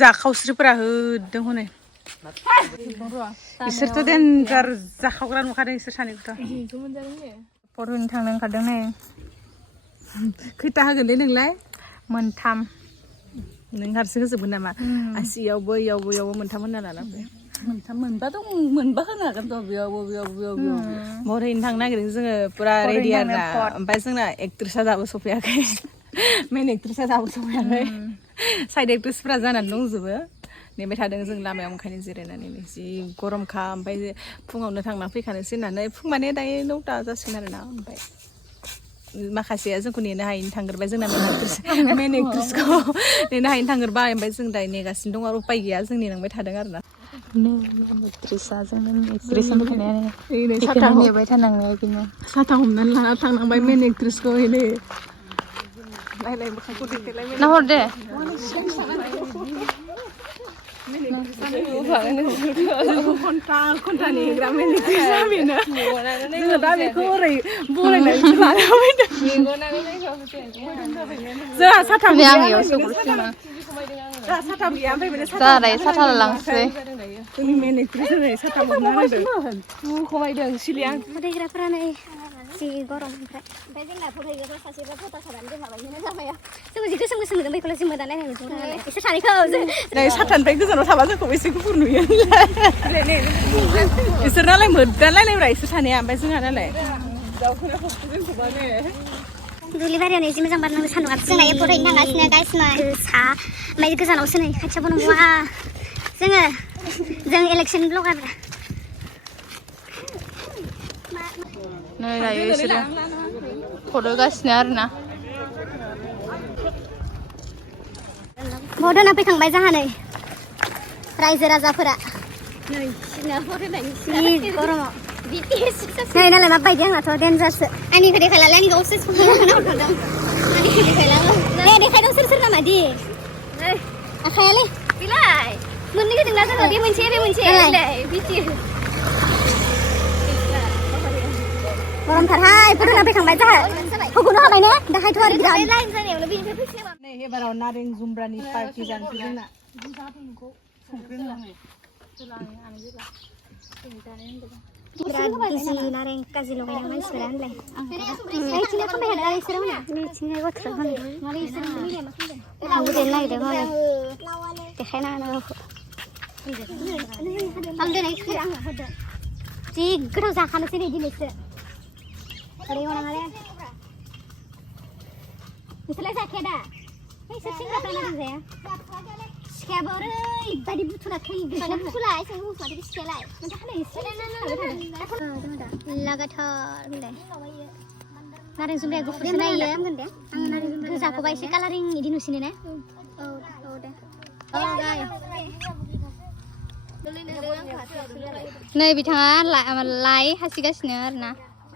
जाखावस्रिफोरा होदों हनै इसोरथ' देन्जार जाखावग्रा नुखादों इसोर सानैखौथ' फट' होनो थांनो ओंखारदों नै खैथा होगोनलै नोंलाय मोनथाम नों हारसिं होजोबगोन नामा आसियावबो इयावबो मोनथाम होना लाना फै मोनथाम मोनबा होनो हागोनथ' बेयाव महर हैनो थांनो नागिरदों जोङो पुरा रेडि आरोना ओमफ्राय जोंना एक्ट्रेसा दाबो सफैयाखै मेन एक्ट्रेसा दाबो सफैयाखै साइड एक्ट्रेसफोरा जानानै दंजोबो नेबाय थादों जों लामायाव ओंखायनो जिरायनानै जि गरमखा ओमफ्राय फुङावनो थांना फैखानोसै होननानै फुं माने दायो 9टा जासिगोन आरोना ओमफ्राय माखासेया जोंखौ नेनो हायैनो थांग्रोबाय जोंना मेन एक्ट्रेसखौ नेनो हायैनो थांग्रोबाय ओमफ्राय जों दायो नेगासिनो दं आरो उपाय गैया जों नेनांबाय थादों आरोना एक्ट्रेसा जोंनो एक्ट्रेसा नेबाय थानांनाया बेनो साथा हमनानै लाना थांनांबाय मेन एक्ट्रेसखौ नै नायलाय मोखांखौ देखायलाय नाहर दे घन्टा नेग्रा मेन एक्ट्रेसा बेनो जोङो दा बेखौ ओरै बरायनानैसो लाना फैदों जोंहा साथाम गैया ओमफ्राय बेनो साथा लांसै जोंनि मेन एक्ट्रेस ओरै साथा हमना होदों खमायदों सिलिया फरायग्राफोरा नै जि गरम ओमफ्राय जोंना फरायग्राफोरा सासेबा फटा खानानै दोनलाबायनो जाबाय जोङो जि गोसोम नुदों बेखौल' जि मोजां नायनाय नुदों नालाय एसे सानैखौ नै साथानिफ्राय गोजानाव थाबा जोंखौ एसे गुफुर नुयो इसोर नालाय मोदानलायनायब्रा इसोर सानैया ओमफ्राय जोंहा नालाय दुब्लिबारियावनो जि मोजां बारनांगौ सान्दुंआ जोंना फरायनो थांगासिनो गाइसना सा ओमफ्राय गोजानावसो नै खाथियावबो नंबावा जों इलेक्सन ब्लगार नै दायो इसोरो फट'गासिनो आरोना भट होना फैखांबाय जोंहा नै रायजो राजाफोरा नै गरमाव नै नालाय माबायदि आंनाथ' देन्जारसो आंनिखौ देखायलालाय आंनि गावसो हरखांदों आंनिखौ देखायलाङो दे देखायदों सोर नामादि आखायालै बिलाय मोननै होदोंना जोङो बे मोनसे बिदि गरमथारहाय फट' होना फैखांबाय जोंहा हगनो हाबाय ने दाहायथ' आरो बिराद लाइन जानायावनो बेनिफ्राय फैसिगोन नै एबाराव नारें जुमब्रानि पार्टि जानोसै जोंना बिराद बिजि नारें काजि लगायना मानसिफोरा होनलाय मिथिंगा खालामबाय थादों आरो इसोरो हनै मिथिंगा गथ'फोर हनै आंबो देनो नागिरदों हनै देखायना होनो आं दिनै आङो होदों जि गोथाव जाखानोसै नै दिनैसो ओरै एवनाङा दे नोंसोरलाय जाखाया दा सोर सेंग्राफ्रा नारें जाया सिखायाबो ओरैबायदि बुथुना थैगोन बुथुलाय एसे बुथुनानै सिखायालाय लागाथार होनलाय नारें जुमब्राया गुफुरसो नायो आंगोन दे आं नारें गोजाखौबा एसे कालारिं इदि नुसिनो ने औ दे नै बिथाङा लाइ हासिगासिनो आरोना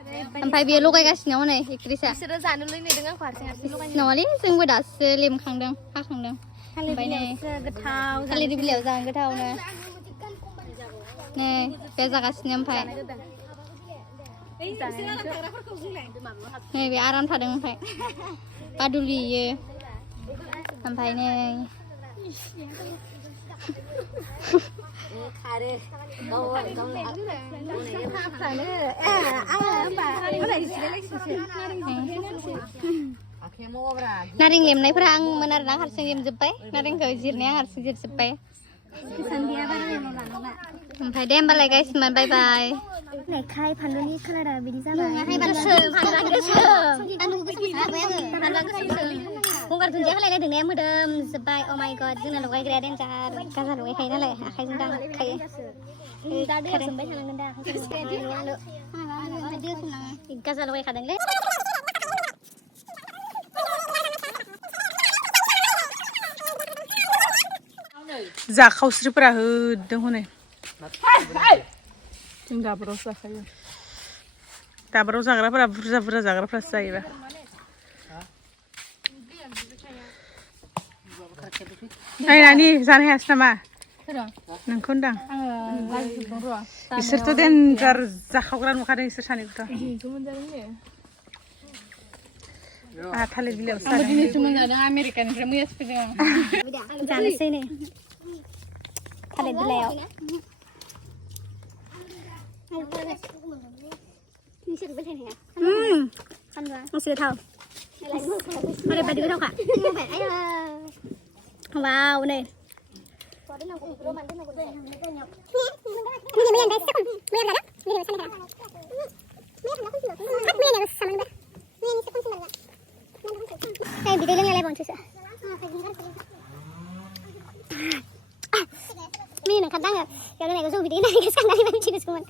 ओमफ्राय बेयो लगायगासिनो हनै एक्ट्रेसा बिसोरो जानो लुबैदों आंखौ हारसिं नङालै जोंबो दासो लेमखांदों हाखांदों ओमफ्राय नै थालिर बिलाइयाव जानो गोथावनो नै बे जागासिनो ओमफ्राय नै बे आराम थादों ओमफ्राय बादुलि इयो ओमफ्राय नै नारें लेमनायफोरा आंमोन आरोना हारसिं लेमजोब्बाय नारेंखौ जिरनाया हारसिं जिरजोब्बाय ओमफ्राय दे होमबालाय गाइसमोन बाय बाय खाय फानलुनि कालारा बिदि जाबाय गंगार दुन्दिया होलायलायदों ने मोदोम जोब्बाय अ माय गड जोंना लगायग्राया देन्जार गाजा लगायखायो नालाय आखाइजों दांखायो गाजा लगायखादोंलै जाखावस्रिफोरा होदों हनै जों दाबोरावसो जाखायो दाबोराव जाग्राफोरा बुरजा जाग्राफ्रासो जायोबा नायनानै जानो हायासै नामा नोंखौ होनदां इसोरथ' देन्जार जाखावग्रा नुखादों इसोर सानैखौथ' थालिर बिलाइयाव आंबो दिनैसो मोनजादों आमेरिकानिफ्राय मैयासो फैदों आं जानोसै नै थालिर बिलाइयाव गोथाव ओरैबायदि गोथावखा वाव नै biday loंनायालाय बनसैसो मिनिनो ओंखारदों आङो बेयाव लोंनायखौ जौ बिदै होननानै गोसोखांनानै मिथिगौसोमोन